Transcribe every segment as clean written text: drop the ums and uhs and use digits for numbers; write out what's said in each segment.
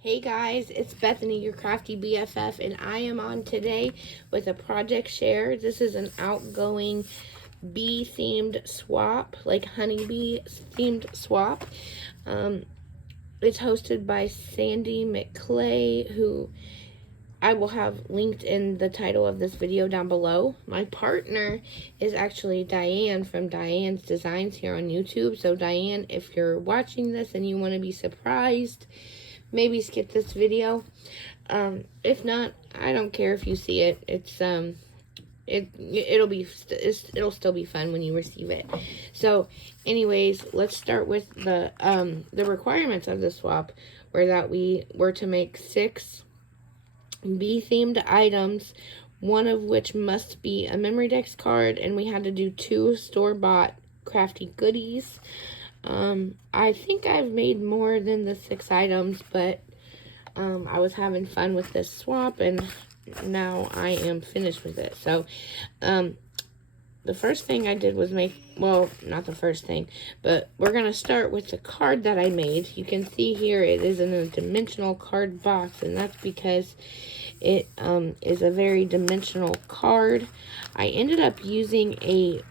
Hey guys, it's Bethany, your crafty BFF, and I am on today with a project share. This is an outgoing bee themed swap, like honeybee themed swap. It's hosted by Sandy McClay, who I will have linked in the title of this video down below. My partner is actually Diane from Diane's Designs here on YouTube. So Diane, if you're watching this and you want to be surprised, maybe skip this video. If not, I don't care if you see it. It'll still be fun when you receive it. So anyways, let's start with the requirements of the swap, we were to make 6 bee themed items, one of which must be a memory dex card, and we had to do 2 store-bought crafty goodies. I think I've made more than the 6 items, but I was having fun with this swap, and now I am finished with it. So, the first thing I did was make, well, not the first thing, but we're going to start with the card that I made. You can see here it is in a dimensional card box, and that's because it is a very dimensional card. I ended up using a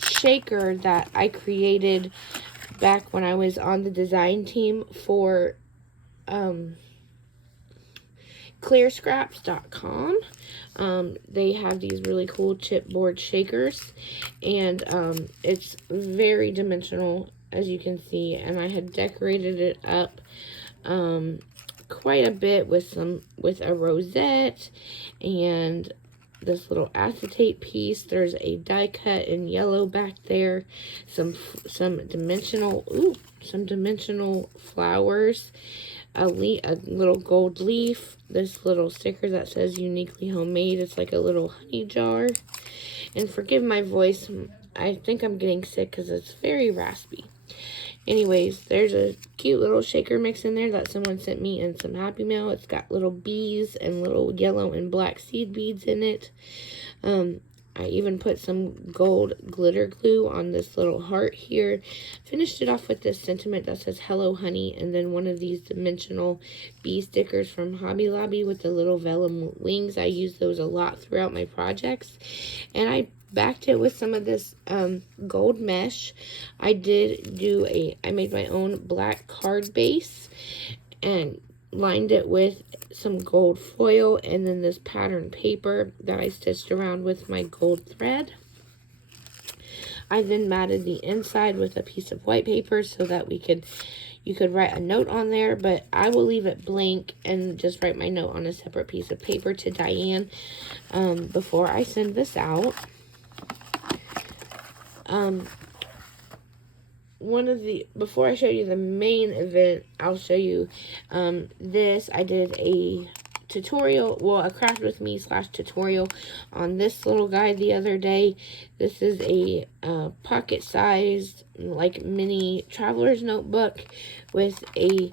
shaker that I created back when I was on the design team for clearscraps.com. They have these really cool chipboard shakers, and it's very dimensional, as you can see, and I had decorated it up quite a bit with a rosette and this little acetate piece. There's a die cut in yellow back there, some dimensional flowers, a little gold leaf, this little sticker that says uniquely homemade. It's like a little honey jar. And forgive my voice, I think I'm getting sick because it's very raspy. Anyways, there's a cute little shaker mix in there that someone sent me in some Happy Mail. It's got little bees and little yellow and black seed beads in it. I even put some gold glitter glue on this little heart here. Finished it off with this sentiment that says hello honey, and then one of these dimensional bee stickers from Hobby Lobby with the little vellum wings. I use those a lot throughout my projects. And I backed it with some of this gold mesh. I made my own black card base and lined it with some gold foil and then this pattern paper that I stitched around with my gold thread. I then matted the inside with a piece of white paper so that you could write a note on there, but I will leave it blank and just write my note on a separate piece of paper to Diane before I send this out. Before I show you the main event, I'll show you this. I did a tutorial, well, a craft with me / tutorial on this little guy the other day. This is a pocket-sized, like, mini traveler's notebook with a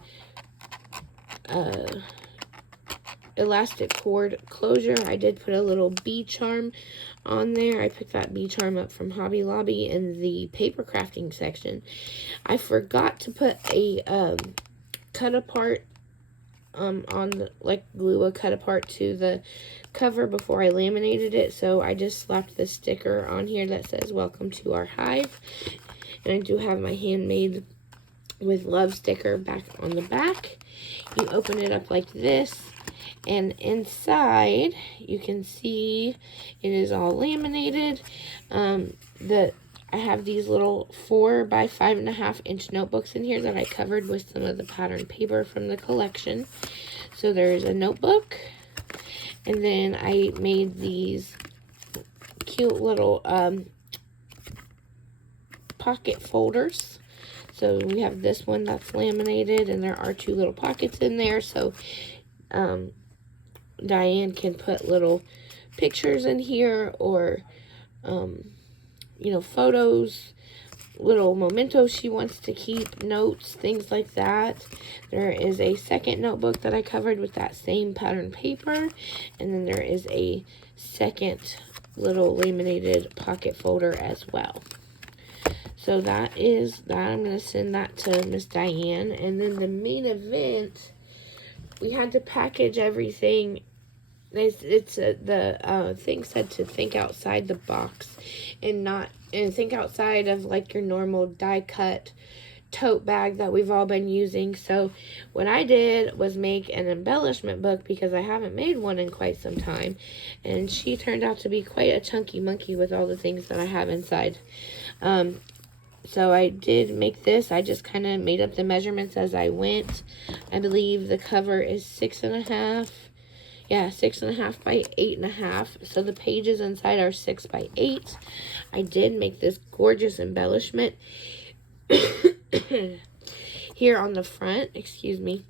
elastic cord closure. I did put a little bee charm on there. I picked that bee charm up from Hobby Lobby in the paper crafting section. I forgot to put a cut apart glue a cut apart to the cover before I laminated it, so I just slapped the sticker on here that says welcome to our hive. And I do have my handmade with love sticker back on the back. You open it up like this, and inside you can see it is all laminated. I have these little 4 by 5.5 inch notebooks in here that I covered with some of the pattern paper from the collection. So there's a notebook, and then I made these cute little pocket folders. So we have this one that's laminated, and there are 2 little pockets in there, so Diane can put little pictures in here, or photos, little mementos she wants to keep, notes, things like that. There is a second notebook that I covered with that same pattern paper, and then there is a second little laminated pocket folder as well. So that is that. I'm going to send that to Miss Diane. And then the main event, we had to package everything. It's the thing said to think outside the box and think outside of like your normal die cut tote bag that we've all been using. So what I did was make an embellishment book because I haven't made one in quite some time, and she turned out to be quite a chunky monkey with all the things that I have inside. So I did make this. I just kind of made up the measurements as I went. I believe the cover is 6.5. Yeah, 6.5 by 8.5. So the pages inside are 6 by 8. I did make this gorgeous embellishment here on the front. Excuse me.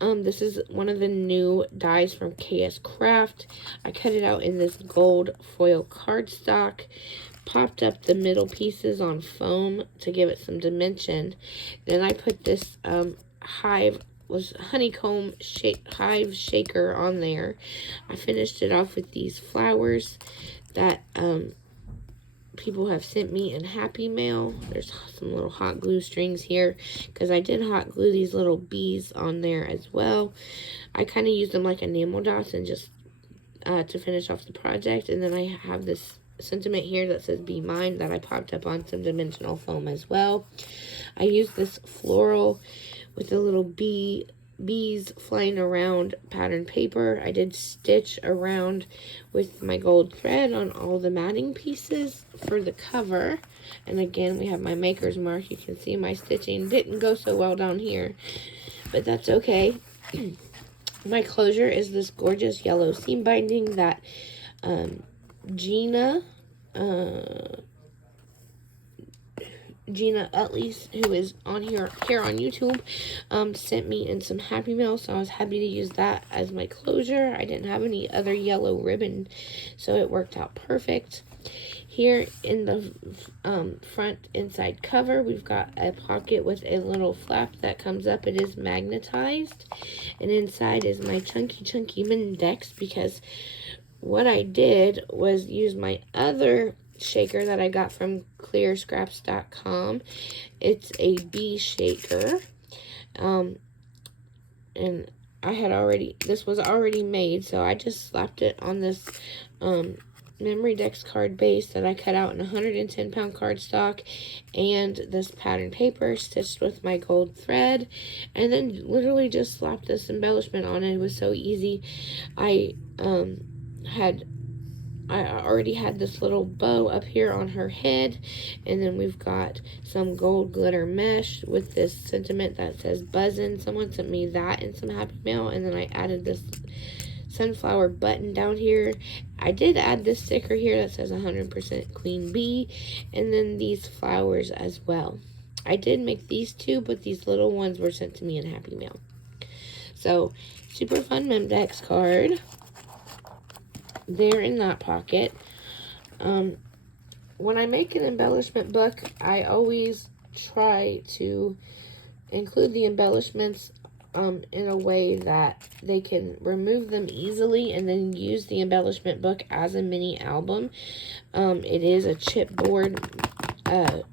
This is one of the new dies from KS Craft. I cut it out in this gold foil cardstock. Popped up the middle pieces on foam to give it some dimension. Then I put this honeycomb hive shaker on there. I finished it off with these flowers that people have sent me in Happy Mail. There's some little hot glue strings here because I did hot glue these little bees on there as well. I kind of used them like enamel dots and just to finish off the project. And then I have this sentiment here that says "Be Mine" that I popped up on some dimensional foam as well. I used this floral with the little bees flying around pattern paper. I did stitch around with my gold thread on all the matting pieces for the cover. And again, we have my maker's mark. You can see my stitching didn't go so well down here, but that's okay. My closure is this gorgeous yellow seam binding that Gina Utley's, who is on here on YouTube, sent me in some Happy Mail, so I was happy to use that as my closure. I didn't have any other yellow ribbon, so it worked out perfect. Here in the front inside cover, we've got a pocket with a little flap that comes up. It is magnetized, and inside is my chunky index, because what I did was use my other shaker that I got from clearscraps.com. It's a bee shaker, and this was already made, so I just slapped it on this memory dex card base that I cut out in 110-pound cardstock and this pattern paper stitched with my gold thread, and then literally just slapped this embellishment on it. It was so easy. I already had this little bow up here on her head, and then we've got some gold glitter mesh with this sentiment that says "Buzzin'." Someone sent me that in some Happy Mail, and then I added this sunflower button down here. I did add this sticker here that says 100% Queen Bee, and then these flowers as well. I did make these two, but these little ones were sent to me in Happy Mail. So, super fun Memdex card there in that pocket. When I make an embellishment book, I always try to include the embellishments in a way that they can remove them easily and then use the embellishment book as a mini album. It is a chipboard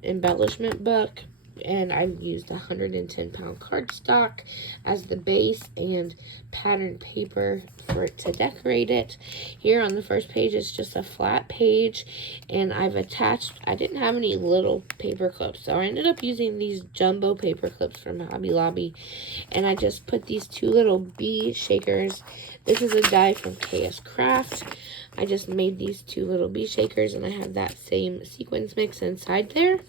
embellishment book, and I've used 110-pound cardstock as the base and pattern paper for it to decorate it. Here on the first page, it's just a flat page, and I didn't have any little paper clips, so I ended up using these jumbo paper clips from Hobby Lobby, and I just put these two little bee shakers. This is a die from KS Craft. I just made these two little bee shakers, and I have that same sequins mix inside there.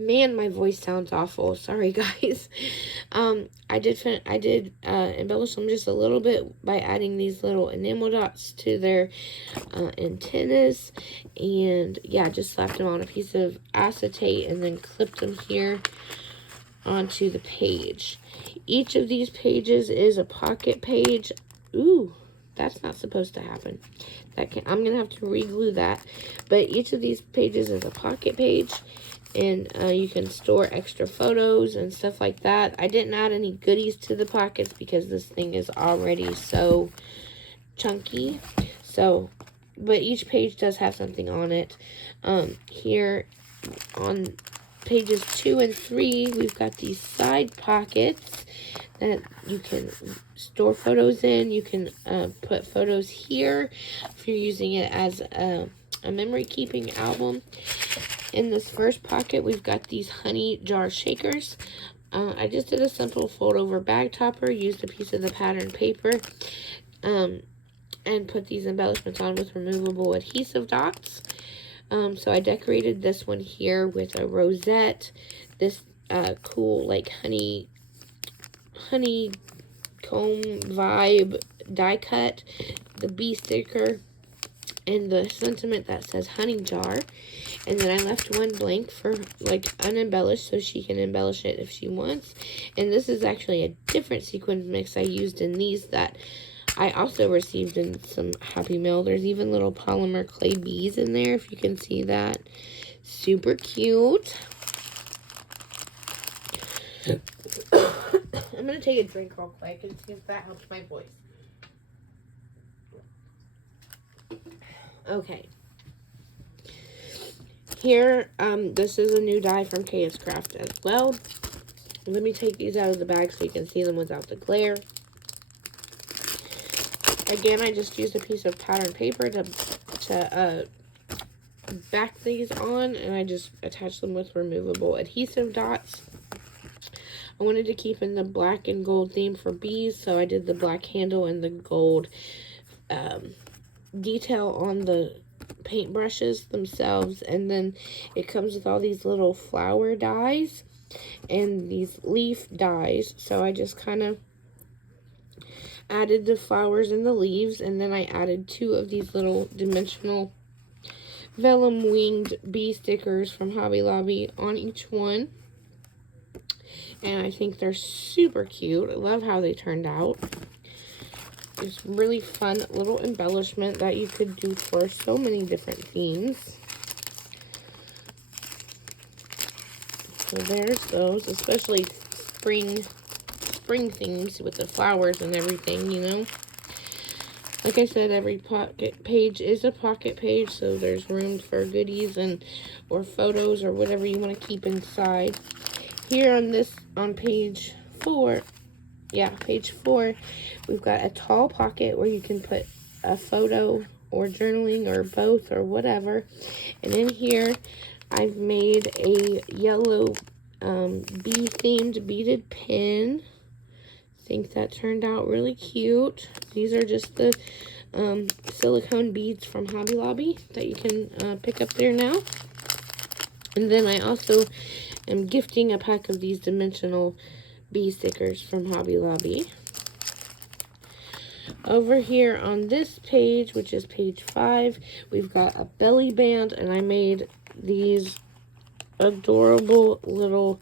Man, my voice sounds awful. Sorry, guys. I did embellish them just a little bit by adding these little enamel dots to their antennas. And, yeah, just slapped them on a piece of acetate and then clipped them here onto the page. Each of these pages is a pocket page. Ooh, that's not supposed to happen. I'm going to have to re-glue that. But each of these pages is a pocket page. And you can store extra photos and stuff like that. I didn't add any goodies to the pockets because this thing is already so chunky. So, but each page does have something on it. Here on pages 2 and 3, we've got these side pockets that you can store photos in. You can put photos here if you're using it as a memory keeping album. In this first pocket, we've got these honey jar shakers. I just did a simple fold over bag topper, used a piece of the pattern paper, and put these embellishments on with removable adhesive dots. So I decorated this one here with a rosette, this cool like honeycomb vibe die cut, the bee sticker, and the sentiment that says honey jar. And then I left one blank for like unembellished, so she can embellish it if she wants. And this is actually a different sequin mix I used in these that I also received in some Happy Mail. There's even little polymer clay bees in there, if you can see that. Super cute. I'm going to take a drink real quick and see if that helps my voice. Okay. Here, this is a new die from KS Craft as well. Let me take these out of the bag so you can see them without the glare. Again, I just used a piece of pattern paper to back these on, and I just attached them with removable adhesive dots. I wanted to keep in the black and gold theme for bees, so I did the black handle and the gold detail on the paintbrushes themselves. And then it comes with all these little flower dies and these leaf dies, so I just kind of added the flowers and the leaves, and then I added 2 of these little dimensional vellum winged bee stickers from Hobby Lobby on each one. And I think they're super cute. I love how they turned out. It's really fun little embellishment that you could do for so many different themes. So there's those, especially spring themes with the flowers and everything, you know. Like I said, every pocket page is a pocket page, so there's room for goodies and or photos or whatever you want to keep inside. Here on page 4, page 4, we've got a tall pocket where you can put a photo or journaling or both or whatever. And in here, I've made a yellow bee themed beaded pin. I think that turned out really cute. These are just the silicone beads from Hobby Lobby that you can pick up there now. And then I also am gifting a pack of these dimensional bee stickers from Hobby Lobby. Over here on this page, which is page 5, we've got a belly band, and I made these adorable little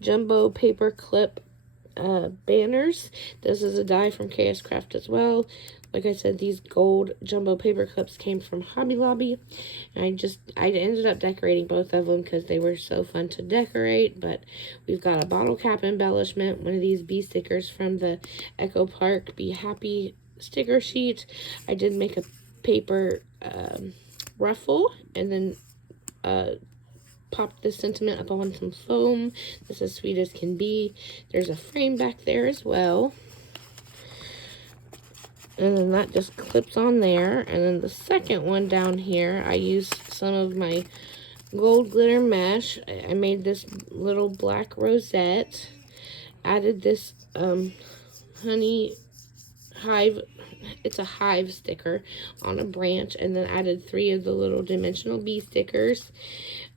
jumbo paper clip banners. This is a die from KS Craft as well. Like I said, these gold jumbo paper clips came from Hobby Lobby. And I ended up decorating both of them because they were so fun to decorate. But we've got a bottle cap embellishment, one of these bee stickers from the Echo Park Be Happy sticker sheet. I did make a paper ruffle, and then popped this sentiment up on some foam. This is sweet as can be. There's a frame back there as well. And then that just clips on there. And then the second one down here, I used some of my gold glitter mesh. I made this little black rosette. Added this honey hive, it's a hive sticker on a branch. And then added 3 of the little dimensional bee stickers.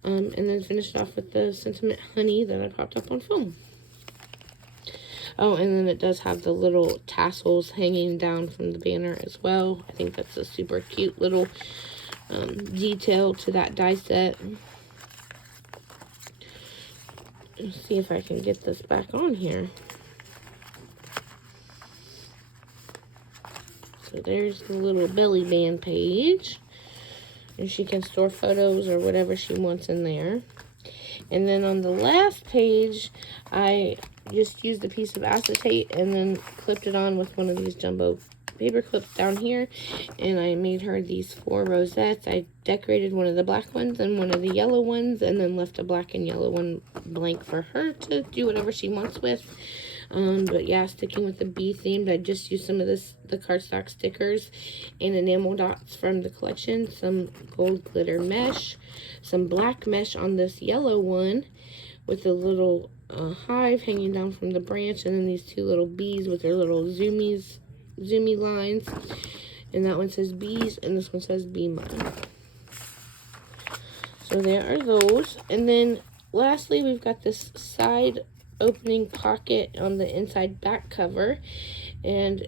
And then finished off with the sentiment honey that I popped up on foam. Oh, and then it does have the little tassels hanging down from the banner as well. I think that's a super cute little detail to that die set. Let's see if I can get this back on here. So there's the little belly band page. And she can store photos or whatever she wants in there. And then on the last page, I just used a piece of acetate and then clipped it on with one of these jumbo paper clips down here, and I made her these 4 rosettes. I decorated one of the black ones and one of the yellow ones, and then left a black and yellow one blank for her to do whatever she wants with. But yeah, sticking with the bee themed, I just used some of the cardstock stickers and enamel dots from the collection, some gold glitter mesh, some black mesh on this yellow one with a little hive hanging down from the branch, and then these 2 little bees with their little zoomy lines. And that one says bees, and this one says bee mine. So there are those. And then lastly, we've got this side opening pocket on the inside back cover, and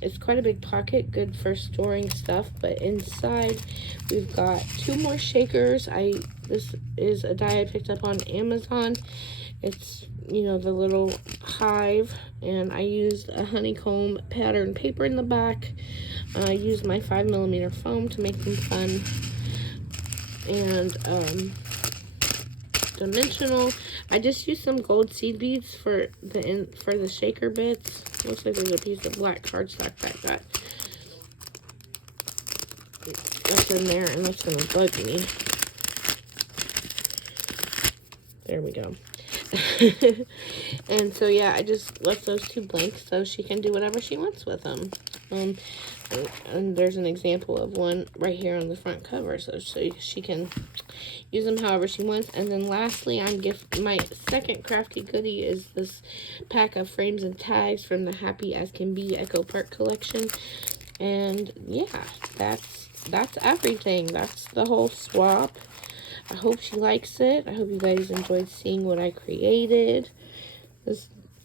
it's quite a big pocket, good for storing stuff. But inside we've got 2 more shakers. This is a die I picked up on Amazon. It's, you know, the little hive, and I used a honeycomb pattern paper in the back. I used my 5mm foam to make them fun, and dimensional. I just used some gold seed beads for the shaker bits. Looks like there's a piece of black cardstock that's in there, and that's gonna bug me. There we go. And so yeah, I just left those 2 blank so she can do whatever she wants with them. And there's an example of one right here on the front cover, so she can use them however she wants. And then lastly, my second crafty goodie is this pack of frames and tags from the Happy As Can Be Echo Park collection. And yeah, that's everything. That's the whole swap. I hope she likes it. I hope you guys enjoyed seeing what I created.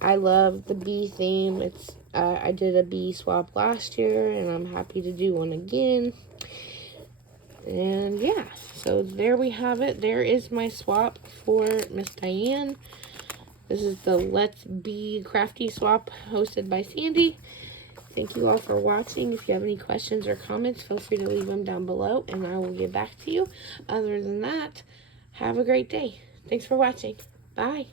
I love the bee theme. I did a bee swap last year, and I'm happy to do one again. And yeah, so there we have it. There is my swap for Miss Diane. This is the Let's Be Crafty swap hosted by Sandy. Thank you all for watching. If you have any questions or comments, feel free to leave them down below, and I will get back to you. Other than that, have a great day. Thanks for watching. Bye.